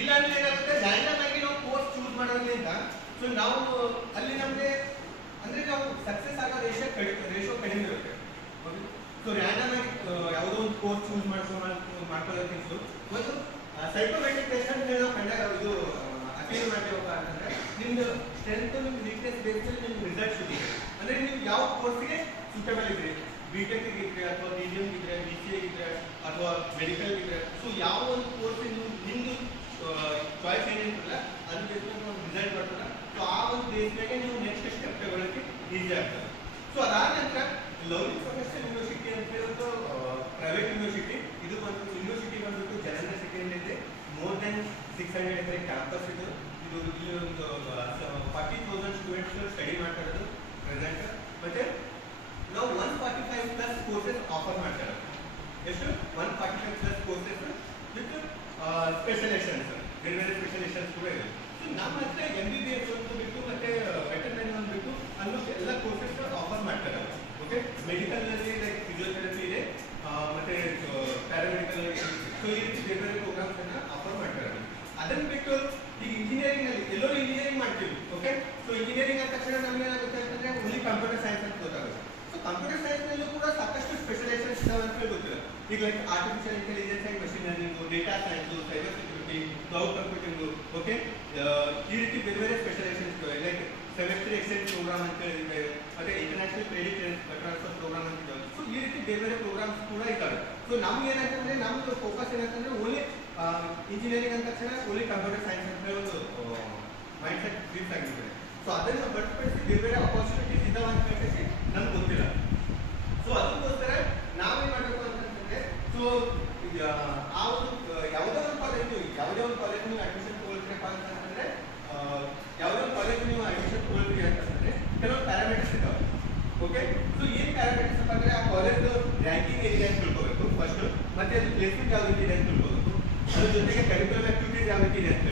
ಇಲ್ಲ ಅಂದ್ರೆ ಏನಾಗುತ್ತೆ ರ್ಯಾಂಡಮ್ ಆಗಿ ನಾವು ಕೋರ್ಸ್ ಚೂಸ್ ಮಾಡೋದ್ರಿಂದ ಸೊ ನಾವು ಅಲ್ಲಿ ನಮಗೆ ಅಂದ್ರೆ ನಾವು ಸಕ್ಸಸ್ ಆಗೋ ರೇಷೋ ಕಡಿಮೆ ಇರುತ್ತೆ. ಸೊ ರ್ಯಾಂಡಮ್ ಆಗಿ ಯಾವುದೋ ಒಂದು ಕೋರ್ಸ್ ಚೂಸ್ ಮಾಡ್ಕೊಳ್ಳೋಕ್ಕಿಂತ ಒಂದು ಸೈಕೋಮೆಟ್ರಿಕ್ ಟೆಸ್ಟ್ ಅಂತ ನಾವು ಕಂಡಾಗ ಇದು ಅಪೀಲ್ ಮಾಡಿರುವ ಅಂತಂದ್ರೆ ನಿಮ್ದು ಸ್ಟ್ರೆಂತ್ ನಿಮ್ದು ವೀಕ್ನೆಸ್ ಬೇಸ್ ಮೇಲೆ ನಿಮ್ಗೆ ರಿಸಲ್ಟ್ ಸಿಗುತ್ತೆ. ಅಂದ್ರೆ ನೀವು ಯಾವ ಕೋರ್ಸ್ಗೆ ಸೂಟಬಲ್ ಇದ್ರಿ, ಬಿಟೆಕ್ ಇದ್ರೆ ಅಥವಾ ಡಿಡಿಎಂ ಇದ್ರೆ, BCA ಇದ್ರೆ ಅಥವಾ ಮೆಡಿಕಲ್ ಇದ್ರೆ, ಸೊ ಯಾವ ಒಂದು ಕೋರ್ಸ್ ನಿಮ್ದು ಚಾಯ್ಸ್ ಏನಿರ್ತಲ್ಲ ಅದ್ರ ಬೇಸ್ ಮೇಲೆ ಒಂದು ರಿಸಲ್ಟ್ ಬರ್ತದೆ. ಸೊ ಆ ಒಂದು ಬೇಸ್ ಮೇಲೆ ನೀವು ನೆಕ್ಸ್ಟ್ ಸ್ಟೆಪ್ ತಗೊಳ್ಳೋಕೆ ಈಸಿ ಆಗ್ತದೆ. ಸೊ ಅದಾದ ನಂತರ ಲವ್ಲಿ ಪ್ರೊಫೆಷನಲ್ ಯೂನಿವರ್ಸಿಟಿ ಅಂತ ಹೇಳಿ ಒಂದು ಪ್ರೈವೇಟ್ ಯೂನಿವರ್ಸಿಟಿ. ಇದು ಒಂದು ಯೂನಿವರ್ಸಿಟಿ ಬಂದ್ಬಿಟ್ಟು ಜಲಂಧರ್ ಸಿಟಿಯಲ್ಲಿ ಮೋರ್ ದೆನ್ 600 ಎಕರೆ ಕ್ಯಾಂಪಸ್ ಇದು. ಇಲ್ಲಿ ಒಂದು 40,000 ಸ್ಟೂಡೆಂಟ್ಸ್ ಸ್ಟಡಿ ಮಾಡ್ತಾ ಇರೋದು ಪ್ರೆಸೆಂಟ್. ಮತ್ತೆ ನಾವು 145 ಪ್ಲಸ್ ಕೋರ್ಸಸ್ ಆಫರ್ ಮಾಡ್ತಾ ಇರೋದು. ಎಷ್ಟು 145 ಪ್ಲಸ್ ಕೋರ್ಸಸ್ ವಿತ್ ಸ್ಪೆಷಲೈಸೇಷನ್ಸ್, ಬೇರೆ ಬೇರೆ ಸ್ಪೆಷಲೈಸೇಷನ್ಸ್ ಕೂಡ ಇದೆ. ಸೊ ನಮ್ಮ ಹತ್ರ MBBS ಒಂದು ಬಿಟ್ಟು ಮತ್ತೆ ವೆಟರ್ನರಿ ಒಂದು ಬಿಟ್ಟು ಆಲ್ಮೋಸ್ಟ್ ಎಲ್ಲ ಕೋರ್ಸಸ್ ಆಫರ್ ಮಾಡ್ತಾ ಇರೋದು. ಓಕೆ, ಮೆಡಿಕಲ್ ನಲ್ಲಿ ಲೈಕ್ ಫಿಸಿಯೋಥೆರಪಿ ಇದೆ, ಮತ್ತೆ ಪ್ಯಾರಾಮೆಡಿಕಲ್, ಸೊ ಈ ರೀತಿ ಬೇರೆ ಬೇರೆ ಪ್ರೋಗ್ರಾಮ್ಸ್ ಅನ್ನ ಆಫರ್ ಮಾಡ್ತಾ ಇರೋದು. ಅದನ್ನ ಬಿಟ್ಟು ಈಗ ಇಂಜಿನಿಯರಿಂಗ್ ಅಲ್ಲಿ ಎಲ್ಲರೂ ಇಂಜಿನಿಯರಿಂಗ್ ಮಾಡ್ತೀವಿ. ಓಕೆ, ಸೊ ಇಂಜಿನಿಯರಿಂಗ್ ಆದ ತಕ್ಷಣ ನಮ್ಗೆ ಏನಾಗುತ್ತೆ ಅಂತಂದ್ರೆ ಓನ್ಲಿ ಕಂಪ್ಯೂಟರ್ ಸೈನ್ಸ್ ಅಂತ ಗೊತ್ತಾಗುತ್ತೆ. ಸೊ ಕಂಪ್ಯೂಟರ್ ಸೈನ್ಸ್ ನಲ್ಲೂ ಕೂಡ ಸಾಕಷ್ಟು ಸ್ಪೆಷಲೈಸೇಷನ್ಸ್ ಇದಾವೆ ಅಂತ ಗೊತ್ತಿಲ್ಲ. ಈಗ like artificial intelligence and machine learning, data science, cyber security, cloud computing, okay, ಈ ರೀತಿ ಬೇರೆ ಬೇರೆ ಸ್ಪೆಷಲೈಸೇಷನ್ಸ್ ಇದಾವೆ. ಲೈಕ್ ಸೆಮೆಸ್ಟರ್ ಎಕ್ಸ್ಚೇಂಜ್ ಪ್ರೋಗ್ರಾಮ್ ಅಂತ ಇದೆ, ಮತ್ತೆ ಇಂಟರ್ನ್ಯಾಷನಲ್ ಕ್ರೆಡಿಟ್ ಟ್ರಾನ್ಸ್ಫರ್ ಪ್ರೋಗ್ರಾಮ್ ಅಂತ ಇದಾವೆ. ಸೊ ಈ ರೀತಿ ಬೇರೆ ಬೇರೆ ಪ್ರೋಗ್ರಾಮ್ಸ್ ಕೂಡ ಇದ್ದಾವೆ. ಸೊ ನಮ್ಗೆ ಏನಂತಂದ್ರೆ ನಮ್ದು ಫೋಕಸ್ ಏನಂತಂದ್ರೆ ಓನ್ಲಿ ಇಂಜಿನಿಯರಿಂಗ್ ಅಂದ ತಕ್ಷಣ ಓನ್ಲಿ ಕಂಪ್ಯೂಟರ್ ಸೈನ್ಸ್ ಅಂತ ಹೇಳಿ ಒಂದು ಮೈಂಡ್ ಸೆಟ್ ಫಿಕ್ಸ್ ಆಗಿರ್ತದೆ. ಸೊ ಅದನ್ನು ಹೊರತುಪಡಿಸಿ ಬೇರೆ ಬೇರೆ ಅಪಾರ್ಚುನಿಟೀಸ್ ಇದಾವೆ ಅಂತ ಹೇಳಿ ನಮ್ಗೆ ಗೊತ್ತಿಲ್ಲ. ಸೊ ಅದಕ್ಕೋಸ್ಕರ ನಾವೇನ್ ಮಾಡಬೇಕು ಅಂತಂದ್ರೆ, ಸೊ ಆ ಒಂದು ಯಾವುದೇ ಒಂದು ಕಾಲೇಜ್ ನೀವು ಅಡ್ಮಿಷನ್ ತಗೊಳ್ತೀರಪ್ಪ ಅಂತಂದ್ರೆ, ಯಾವುದೇ ಒಂದು ಕಾಲೇಜ್ ನೀವು ಅಡ್ಮಿಷನ್ ತಗೊಳ್ತೀರಿ ಅಂತಂದ್ರೆ ಕೆಲವೊಂದು ಪ್ಯಾರಾಮೀಟರ್ಸ್ ಇದಾವೆ. ಓಕೆ, ಸೊ ಏನ್ ಪ್ಯಾರಾಮೀಟರ್ಸ್ ಅಪ್ಪ ಅಂದ್ರೆ ಆ ಕಾಲೇಜ್ ರ್ಯಾಂಕಿಂಗ್ ಏನಿದೆ ಅಂತ ತಿಳ್ಕೋಬೇಕು ಫಸ್ಟ್, ಮತ್ತೆ ಅದು ಪ್ಲೇಸ್ಮೆಂಟ್ ಯಾವ ರೀತಿ ಇದೆ ಅಂತ ತಿಳ್ಕೋಬೇಕು, ಅದ್ರ ಜೊತೆಗೆ ಕರಿಕ್ಯುಲರ್ ಆಕ್ಟಿವಿಟೀಸ್ ಯಾವ ರೀತಿ ಇದೆ ಅಂತ